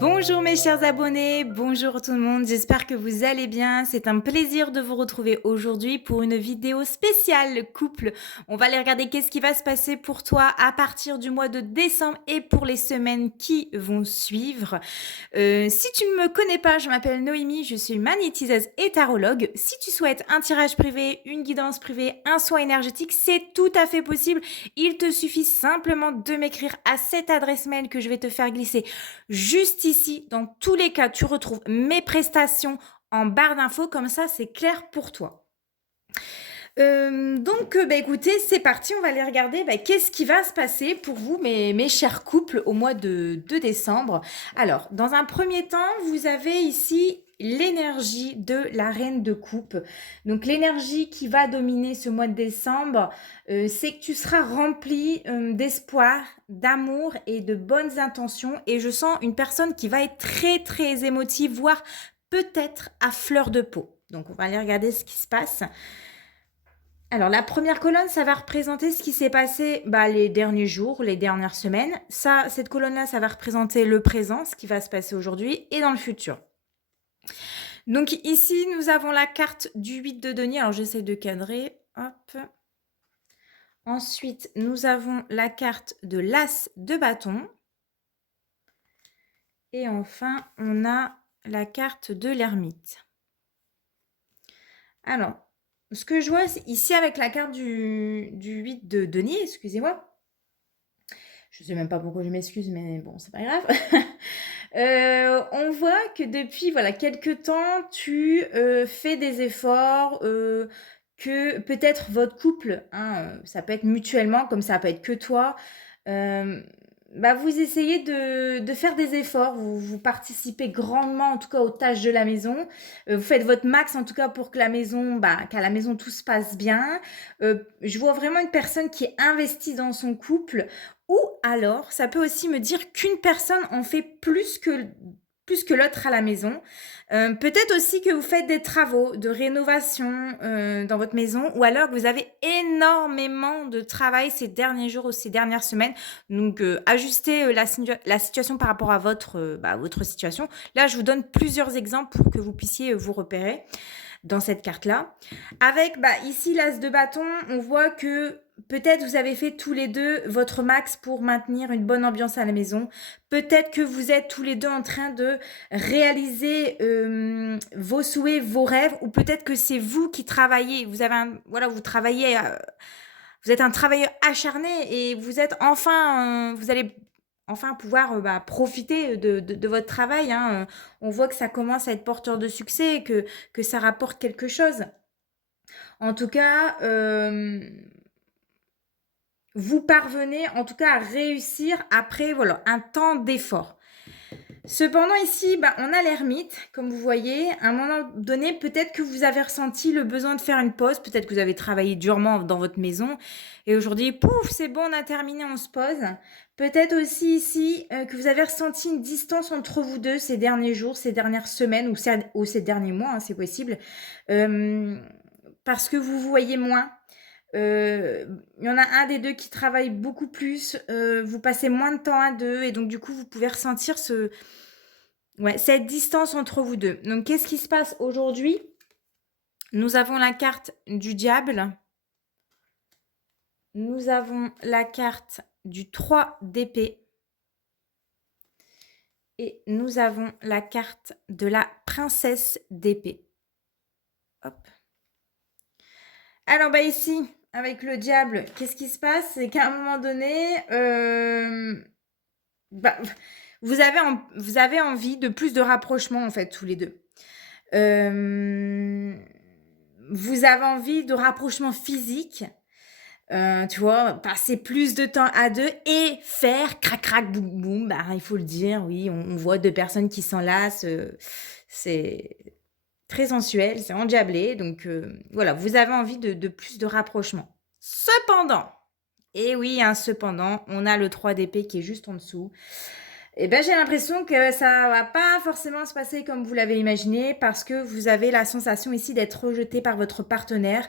Bonjour mes chers abonnés, bonjour tout le monde, j'espère que vous allez bien. C'est un plaisir de vous retrouver aujourd'hui pour une vidéo spéciale couple. On va aller regarder qu'est-ce qui va se passer pour toi à partir du mois de décembre et pour les semaines qui vont suivre. Si tu ne me connais pas, je m'appelle Noémie, je suis magnétiseuse et tarologue. Si tu souhaites un tirage privé, une guidance privée, un soin énergétique, c'est tout à fait possible. Il te suffit simplement de m'écrire à cette adresse mail que je vais te faire glisser juste ici. Dans tous les cas, tu retrouves mes prestations en barre d'infos, comme ça c'est clair pour toi. Écoutez, c'est parti, on va aller regarder qu'est-ce qui va se passer pour vous, mes chers couples, au mois de décembre. Alors, dans un premier temps, vous avez ici l'énergie de la reine de coupe. Donc, l'énergie qui va dominer ce mois de décembre, c'est que tu seras rempli d'espoir, d'amour et de bonnes intentions. Et je sens une personne qui va être très, très émotive, voire peut-être à fleur de peau. Donc, on va aller regarder ce qui se passe. Alors, la première colonne, ça va représenter ce qui s'est passé les derniers jours, les dernières semaines. Ça, cette colonne-là, ça va représenter le présent, ce qui va se passer aujourd'hui et dans le futur. Donc ici, nous avons la carte du 8 de denier. Alors, j'essaie de cadrer. Hop. Ensuite, nous avons la carte de l'as de bâton. Et enfin, on a la carte de l'ermite. Alors, ce que je vois ici avec la carte du 8 de denier, excusez-moi. Je sais même pas pourquoi je m'excuse, mais bon, c'est pas grave. On voit que depuis quelques temps, tu fais des efforts, que peut-être votre couple, ça peut être mutuellement, comme ça peut être que toi, vous essayez de faire des efforts, vous participez grandement en tout cas aux tâches de la maison, vous faites votre max en tout cas pour que qu'à la maison tout se passe bien. Je vois vraiment une personne qui est investie dans son couple, ou alors ça peut aussi me dire qu'une personne en fait plus que l'autre à la maison. Peut-être aussi que vous faites des travaux de rénovation dans votre maison, ou alors que vous avez énormément de travail ces derniers jours ou ces dernières semaines. Donc, ajustez la situation par rapport à votre situation. Là, je vous donne plusieurs exemples pour que vous puissiez vous repérer dans cette carte-là. Avec ici l'as de bâton, on voit que peut-être vous avez fait tous les deux votre max pour maintenir une bonne ambiance à la maison. Peut-être que vous êtes tous les deux en train de réaliser vos souhaits, vos rêves, ou peut-être que c'est vous qui travaillez. Vous travaillez. Vous êtes un travailleur acharné et vous êtes enfin, vous allez enfin pouvoir profiter de votre travail. On voit que ça commence à être porteur de succès, et que ça rapporte quelque chose. En tout cas, vous parvenez en tout cas à réussir après un temps d'effort. Cependant ici, on a l'ermite, comme vous voyez. À un moment donné, peut-être que vous avez ressenti le besoin de faire une pause. Peut-être que vous avez travaillé durement dans votre maison. Et aujourd'hui, pouf, c'est bon, on a terminé, on se pose. Peut-être aussi ici que vous avez ressenti une distance entre vous deux ces derniers jours, ces dernières semaines ou ces derniers mois, c'est possible. Parce que vous vous voyez moins. Il y en a un des deux qui travaille beaucoup plus, vous passez moins de temps à deux, et donc du coup vous pouvez ressentir cette distance entre vous deux. Donc qu'est-ce qui se passe aujourd'hui? Nous avons la carte du diable, nous avons la carte du 3 d'épée, et nous avons la carte de la princesse d'épée. Hop. Alors ici, avec le diable, qu'est-ce qui se passe? C'est qu'à un moment donné, vous avez envie de plus de rapprochement, en fait, tous les deux. Vous avez envie de rapprochement physique, tu vois, passer plus de temps à deux et faire crac crac boum boum. Il faut le dire, oui, on voit deux personnes qui s'enlacent, c'est très sensuel, c'est endiablé. Donc voilà, vous avez envie de plus de rapprochement. Cependant, et oui, cependant, on a le 3 d'épée qui est juste en dessous. Et j'ai l'impression que ça va pas forcément se passer comme vous l'avez imaginé, parce que vous avez la sensation ici d'être rejeté par votre partenaire.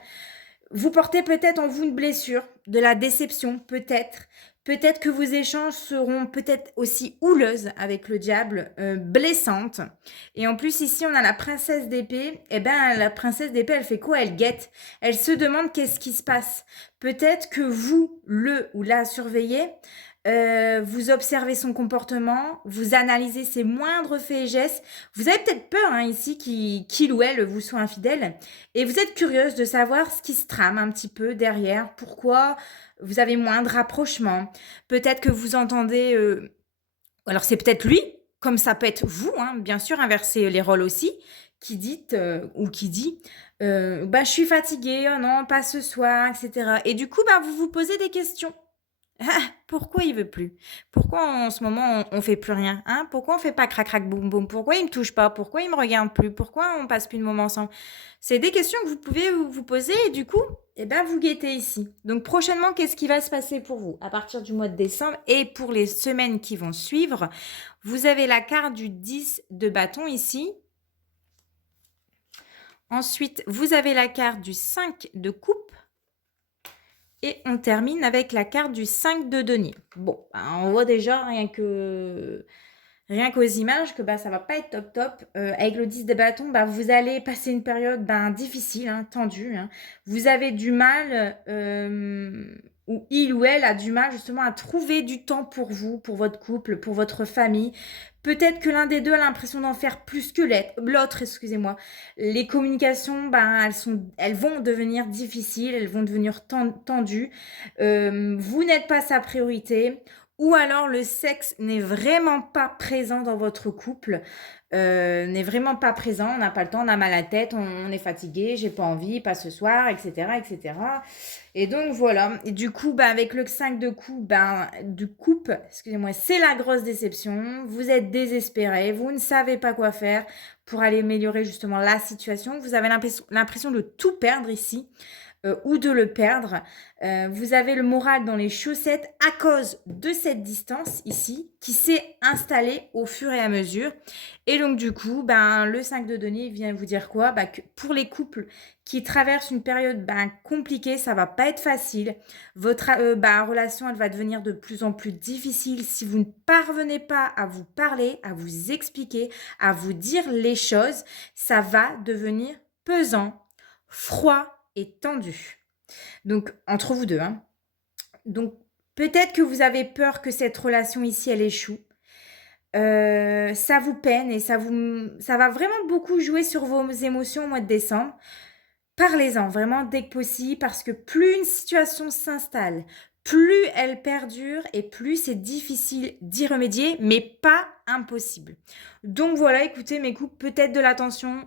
Vous portez peut-être en vous une blessure, de la déception, peut-être. Peut-être que vos échanges seront peut-être aussi houleuses avec le diable, blessantes. Et en plus, ici, on a la princesse d'épée. Eh ben, la princesse d'épée, elle fait quoi? Elle guette. Elle se demande qu'est-ce qui se passe. Peut-être que vous, le ou la surveillez, vous observez son comportement, vous analysez ses moindres faits et gestes. Vous avez peut-être peur hein, ici qu'il ou elle vous soit infidèle. Et vous êtes curieuse de savoir ce qui se trame un petit peu derrière. Pourquoi vous avez moins de rapprochement. Peut-être que vous entendez... alors c'est peut-être lui, comme ça peut être vous, hein, bien sûr, inverser les rôles aussi, qui dit ou qui dit bah, je suis fatiguée, oh non, pas ce soir, etc. Et du coup, bah, vous vous posez des questions. Ah, pourquoi il veut plus? Pourquoi en ce moment on fait plus rien? Hein? Pourquoi on fait pas crac crac boum boum? Pourquoi il me touche pas? Pourquoi il me regarde plus? Pourquoi on passe plus de moments ensemble? C'est des questions que vous pouvez vous poser et du coup, eh ben vous guettez ici. Donc prochainement, qu'est-ce qui va se passer pour vous à partir du mois de décembre et pour les semaines qui vont suivre? Vous avez la carte du 10 de bâton ici. Ensuite, vous avez la carte du 5 de coupe. Et on termine avec la carte du 5 de denier. Bon, bah, on voit déjà rien qu'aux images que bah, ça va pas être top top. Avec le 10 de bâton, bah, vous allez passer une période difficile, hein, tendue. Hein. Vous avez du mal, ou il ou elle a du mal justement à trouver du temps pour vous, pour votre couple, pour votre famille. Peut-être que l'un des deux a l'impression d'en faire plus que l'autre, excusez-moi. Les communications, elles vont devenir difficiles, elles vont devenir tendues. Vous n'êtes pas sa priorité. Ou alors le sexe n'est vraiment pas présent dans votre couple, n'est vraiment pas présent, on n'a pas le temps, on a mal à la tête, on est fatigué, j'ai pas envie, pas ce soir, etc., etc. Et donc voilà. Et du coup, avec le 5 de coupe, excusez-moi, c'est la grosse déception. Vous êtes désespéré, vous ne savez pas quoi faire pour aller améliorer justement la situation. Vous avez l'impression de tout perdre ici. Ou de le perdre. Vous avez le moral dans les chaussettes à cause de cette distance ici qui s'est installée au fur et à mesure. Et donc du coup, le 5 de denier vient vous dire quoi? Que pour les couples qui traversent une période compliquée, ça va pas être facile. Votre relation, elle va devenir de plus en plus difficile si vous ne parvenez pas à vous parler, à vous expliquer, à vous dire les choses. Ça va devenir pesant, froid et tendu. Donc, entre vous deux. Hein. Donc, peut-être que vous avez peur que cette relation ici, elle échoue. Ça vous peine et ça va vraiment beaucoup jouer sur vos émotions au mois de décembre. Parlez-en vraiment dès que possible parce que plus une situation s'installe, plus elle perdure et plus c'est difficile d'y remédier, mais pas impossible. Donc voilà, écoutez mes couples, peut-être de l'attention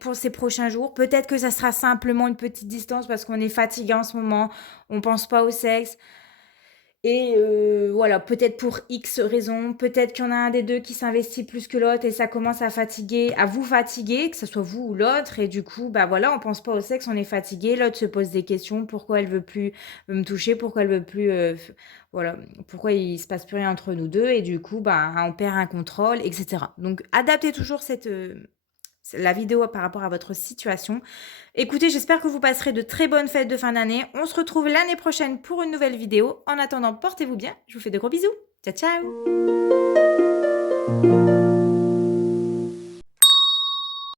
pour ces prochains jours. Peut-être que ça sera simplement une petite distance parce qu'on est fatigué en ce moment, on pense pas au sexe. Et voilà, peut-être pour X raisons, peut-être qu'il y en a un des deux qui s'investit plus que l'autre et ça commence à vous fatiguer, que ce soit vous ou l'autre. Et du coup, voilà, on pense pas au sexe, on est fatigué. L'autre se pose des questions, pourquoi elle veut plus me toucher, pourquoi elle veut plus, voilà, pourquoi il se passe plus rien entre nous deux. Et du coup, on perd un contrôle, etc. Donc, adaptez toujours la vidéo par rapport à votre situation. Écoutez, j'espère que vous passerez de très bonnes fêtes de fin d'année. On se retrouve l'année prochaine pour une nouvelle vidéo. En attendant, portez-vous bien. Je vous fais de gros bisous. Ciao, ciao!